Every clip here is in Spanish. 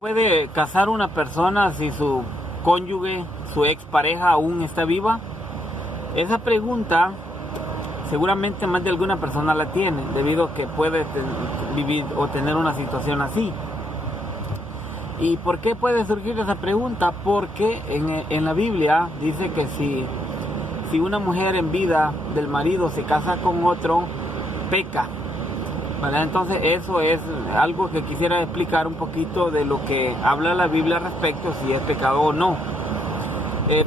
¿Puede casar una persona si su cónyuge, su expareja aún está viva? Esa pregunta seguramente más de alguna persona la tiene, debido a que puede vivir o tener una situación así. ¿Y por qué puede surgir esa pregunta? Porque en la Biblia dice que si una mujer en vida del marido se casa con otro, peca. ¿Vale? Entonces eso es algo que quisiera explicar un poquito de lo que habla la Biblia respecto si es pecado o no.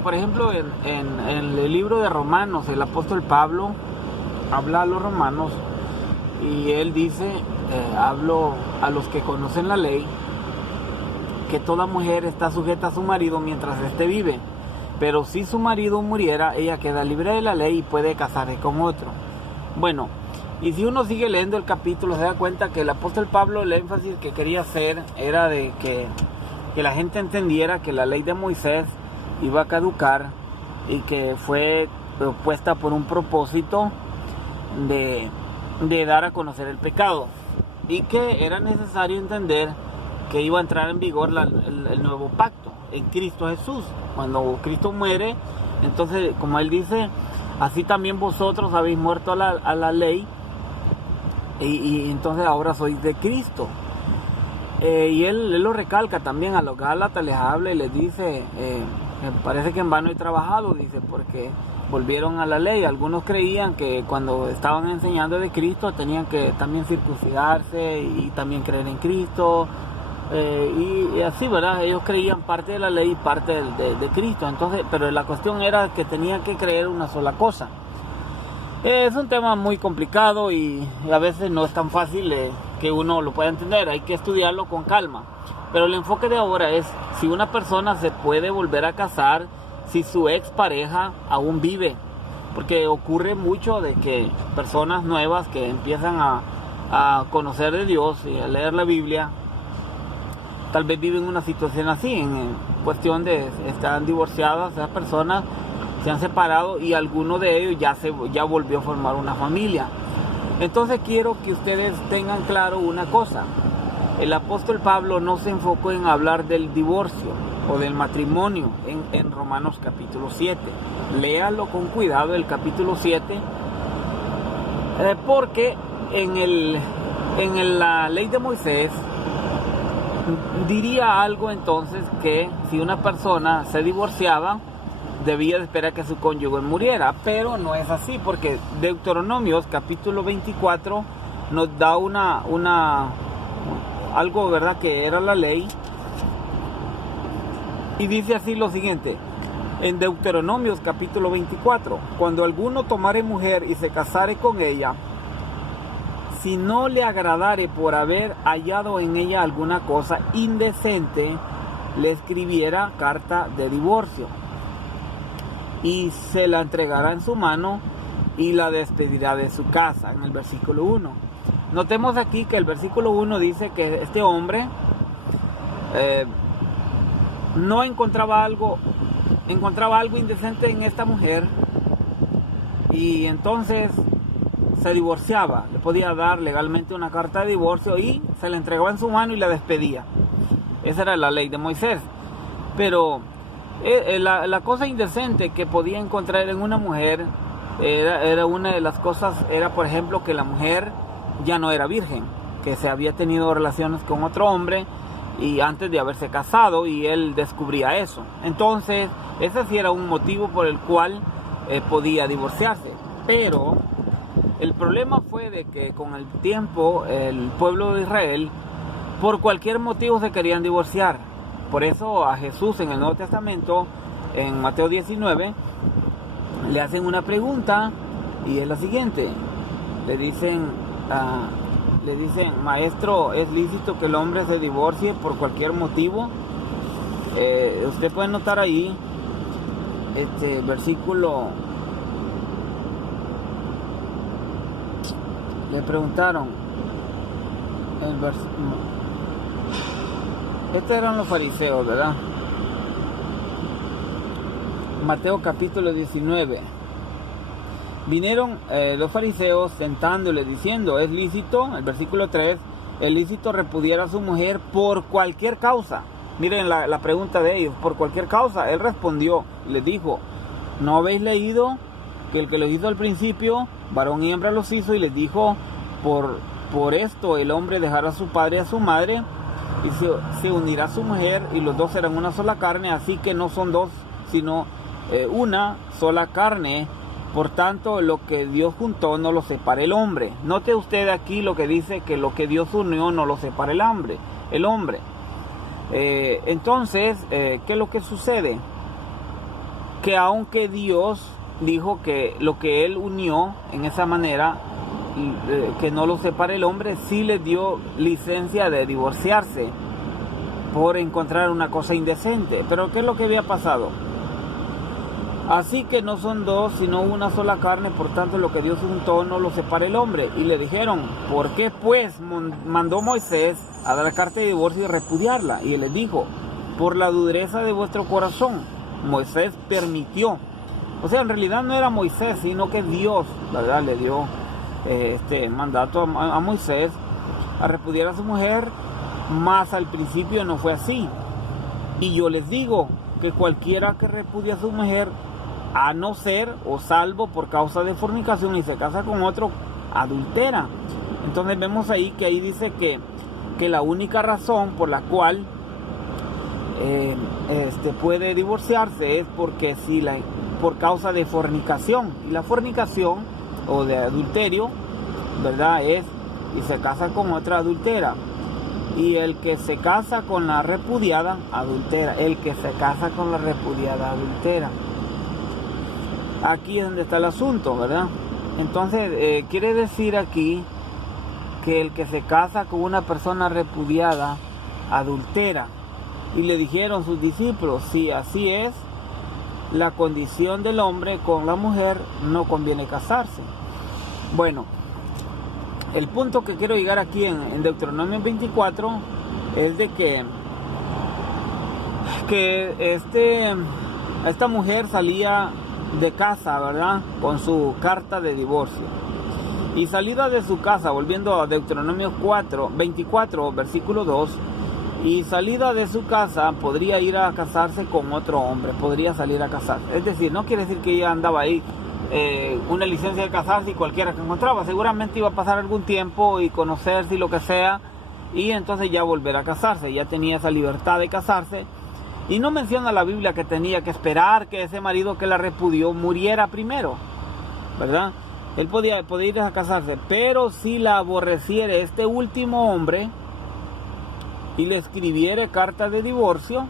Por ejemplo, en el libro de Romanos, el apóstol Pablo habla a los romanos y él dice, hablo a los que conocen la ley, que toda mujer está sujeta a su marido mientras éste vive, pero si su marido muriera, ella queda libre de la ley y puede casarse con otro. Bueno, y si uno sigue leyendo el capítulo, se da cuenta que el apóstol Pablo, el énfasis que quería hacer era de que la gente entendiera que la ley de Moisés iba a caducar y que fue puesta por un propósito de dar a conocer el pecado, y que era necesario entender que iba a entrar en vigor el nuevo pacto en Cristo Jesús. Cuando Cristo muere, entonces, como él dice, así también vosotros habéis muerto a la ley, y entonces ahora sois de Cristo. Y él lo recalca también a los Gálatas, les habla y les dice, me parece que en vano he trabajado, dice, porque volvieron a la ley. Algunos creían que cuando estaban enseñando de Cristo tenían que también circuncidarse y también creer en Cristo, y así, ¿verdad? Ellos creían parte de la ley y parte de Cristo. Entonces, pero la cuestión era que tenían que creer una sola cosa. Es un tema muy complicado y a veces no es tan fácil que uno lo pueda entender. Hay que estudiarlo con calma. Pero el enfoque de ahora es si una persona se puede volver a casar si su expareja aún vive. Porque ocurre mucho de que personas nuevas que empiezan a conocer de Dios y a leer la Biblia, tal vez viven una situación así, en cuestión de están divorciadas, esas personas se han separado y alguno de ellos ya volvió a formar una familia. Entonces quiero que ustedes tengan claro una cosa. El apóstol Pablo no se enfocó en hablar del divorcio o del matrimonio en Romanos capítulo 7. Léalo con cuidado el capítulo 7, porque en la ley de Moisés diría algo entonces que si una persona se divorciaba, debía de esperar que su cónyuge muriera, pero no es así, porque Deuteronomios capítulo 24 nos da algo, ¿verdad?, que era la ley, y dice así lo siguiente, en Deuteronomios capítulo 24, cuando alguno tomare mujer y se casare con ella, si no le agradare por haber hallado en ella alguna cosa indecente, le escribiera carta de divorcio y se la entregará en su mano y la despedirá de su casa, en el versículo 1. Notemos aquí que el versículo 1 dice que este hombre no encontraba algo indecente en esta mujer, y entonces se divorciaba, le podía dar legalmente una carta de divorcio y se la entregaba en su mano y la despedía. Esa era la ley de Moisés. Pero la cosa indecente que podía encontrar en una mujer era una de las cosas, era por ejemplo que la mujer ya no era virgen, que se había tenido relaciones con otro hombre y antes de haberse casado, y él descubría eso. Entonces ese sí era un motivo por el cual podía divorciarse. Pero el problema fue de que con el tiempo el pueblo de Israel por cualquier motivo se querían divorciar. Por eso a Jesús en el Nuevo Testamento, en Mateo 19, le hacen una pregunta y es la siguiente. Le dicen, maestro, ¿es lícito que el hombre se divorcie por cualquier motivo? Usted puede notar ahí, versículo, le preguntaron, estos eran los fariseos, ¿verdad? Mateo capítulo 19. Vinieron los fariseos sentándole diciendo, ¿es lícito? El versículo 3, es lícito repudiar a su mujer por cualquier causa. Miren la pregunta de ellos, por cualquier causa. Él respondió, les dijo, ¿no habéis leído que el que lo hizo al principio, varón y hembra los hizo? Y les dijo, por esto el hombre dejará a su padre y a su madre, y se unirá a su mujer, y los dos serán una sola carne. Así que no son dos, sino una sola carne. Por tanto, lo que Dios juntó no lo separe el hombre. Note usted aquí lo que dice, que lo que Dios unió no lo separe el hombre. Entonces, ¿qué es lo que sucede? Que aunque Dios dijo que lo que Él unió en esa manera, que no lo separe el hombre, sí le dio licencia de divorciarse por encontrar una cosa indecente. Pero ¿qué es lo que había pasado? Así que no son dos, sino una sola carne, por tanto lo que Dios juntó no lo separa el hombre. Y le dijeron, ¿por qué pues mandó Moisés a dar carta de divorcio y repudiarla? Y él les dijo, por la dureza de vuestro corazón, Moisés permitió. O sea, en realidad no era Moisés, sino que Dios, ¿verdad?, le dio mandato a Moisés a repudiar a su mujer, mas al principio no fue así. Y yo les digo que cualquiera que repudia a su mujer, a no ser o salvo por causa de fornicación, y se casa con otro, adultera. Entonces vemos ahí que ahí dice que la única razón por la cual puede divorciarse es porque por causa de fornicación. Y la fornicación o de adulterio, ¿verdad?, es y se casa con otra adultera. Y el que se casa con la repudiada, adultera. El que se casa con la repudiada, adultera. Aquí es donde está el asunto, ¿verdad? Entonces, quiere decir aquí que el que se casa con una persona repudiada, adultera. Y le dijeron sus discípulos, si así es la condición del hombre con la mujer, no conviene casarse. Bueno, el punto que quiero llegar aquí en Deuteronomio 24 es de que esta mujer salía de casa, ¿verdad?, con su carta de divorcio. Y salida de su casa, volviendo a Deuteronomio 24, versículo 2, y salida de su casa podría ir a casarse con otro hombre, podría salir a casarse. Es decir, no quiere decir que ella andaba ahí una licencia de casarse y cualquiera que encontraba. Seguramente iba a pasar algún tiempo y conocerse y lo que sea, y entonces ya volver a casarse. Ya tenía esa libertad de casarse. Y no menciona la Biblia que tenía que esperar que ese marido que la repudió muriera primero, ¿verdad? Él podía ir a casarse, pero si la aborreciere este último hombre y le escribiere carta de divorcio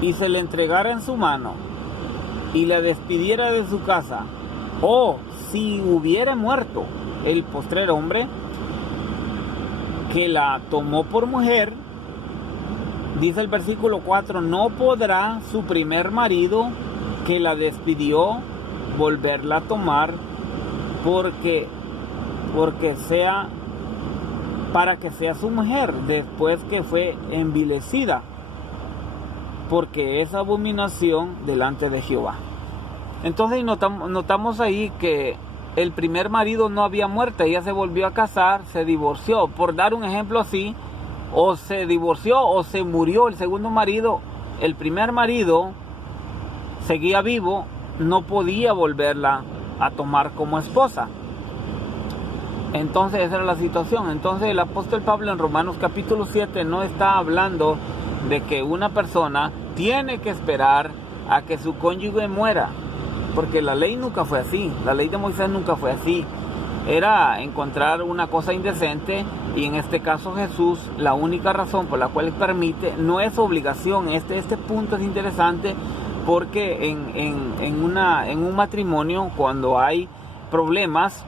y se le entregara en su mano y la despidiera de su casa, o si hubiere muerto el postrer hombre que la tomó por mujer, dice el versículo 4, no podrá su primer marido que la despidió volverla a tomar para que sea su mujer después que fue envilecida, porque es abominación delante de Jehová. Entonces notamos ahí que el primer marido no había muerto, ella se volvió a casar, se divorció, por dar un ejemplo así, o se divorció o se murió el segundo marido. El primer marido seguía vivo, no podía volverla a tomar como esposa. Entonces esa era la situación. Entonces el apóstol Pablo en Romanos capítulo 7 no está hablando de que una persona tiene que esperar a que su cónyuge muera, porque la ley nunca fue así, la ley de Moisés nunca fue así. Era encontrar una cosa indecente, y en este caso Jesús, la única razón por la cual permite, no es obligación. Este punto es interesante, porque en un matrimonio, cuando hay problemas,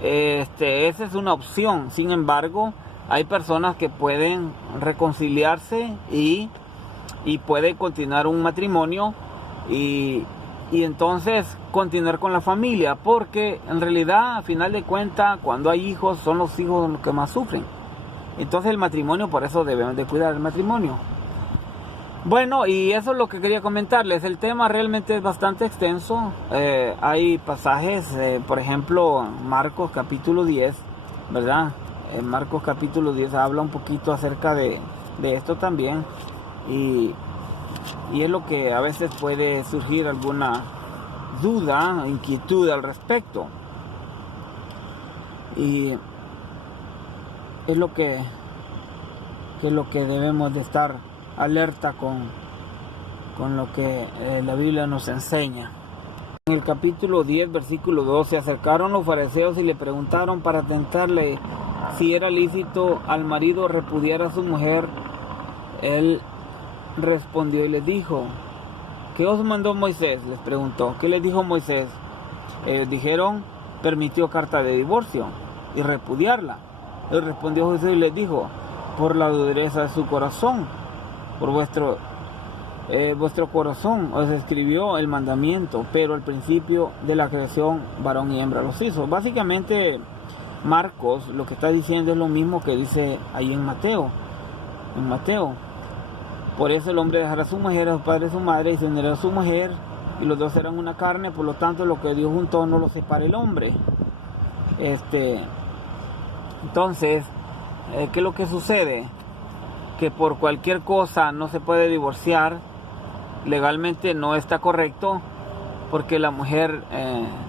esa es una opción. Sin embargo, hay personas que pueden reconciliarse y pueden continuar un matrimonio y entonces continuar con la familia, porque en realidad, a final de cuentas, cuando hay hijos, son los hijos los que más sufren. Entonces el matrimonio, por eso debemos de cuidar el matrimonio. Bueno, y eso es lo que quería comentarles. El tema realmente es bastante extenso. Hay pasajes, por ejemplo, Marcos capítulo 10, ¿verdad? En Marcos capítulo 10 habla un poquito acerca de esto también, y es lo que a veces puede surgir alguna duda, inquietud al respecto, y es lo que debemos de estar alerta con lo que la Biblia nos enseña. En el capítulo 10, versículo 2, se acercaron los fariseos y le preguntaron para tentarle si era lícito al marido repudiar a su mujer. Él respondió y les dijo: ¿qué os mandó Moisés? Les preguntó. ¿Qué les dijo Moisés? Ellos dijeron: permitió carta de divorcio y repudiarla. Él respondió Jesús y les dijo: por la dureza de su corazón, por vuestro corazón os escribió el mandamiento, pero al principio de la creación varón y hembra los hizo. Básicamente Marcos lo que está diciendo es lo mismo que dice ahí en Mateo. Por eso el hombre dejará a su mujer, a su padre y a su madre, y se unirá a su mujer, y los dos serán una carne. Por lo tanto, lo que Dios juntó no lo separa el hombre. Entonces, ¿qué es lo que sucede? Que por cualquier cosa no se puede divorciar. Legalmente no está correcto, porque la mujer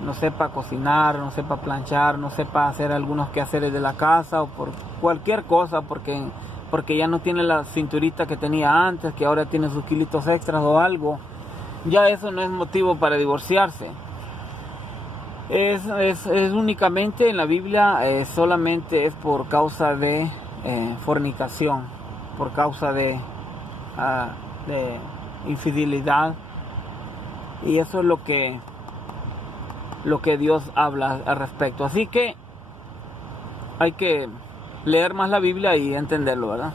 no sepa cocinar, no sepa planchar, no sepa hacer algunos quehaceres de la casa, o por cualquier cosa, porque ya no tiene la cinturita que tenía antes, que ahora tiene sus kilitos extras o algo. Ya eso no es motivo para divorciarse. Es únicamente en la Biblia, solamente es por causa de fornicación, por causa de infidelidad, y eso es lo que Dios habla al respecto. Así que hay que leer más la Biblia y entenderlo, ¿verdad?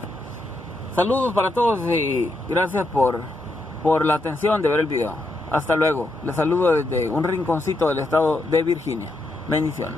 Saludos para todos y gracias por la atención de ver el video. Hasta luego. Les saludo desde un rinconcito del estado de Virginia. Bendiciones.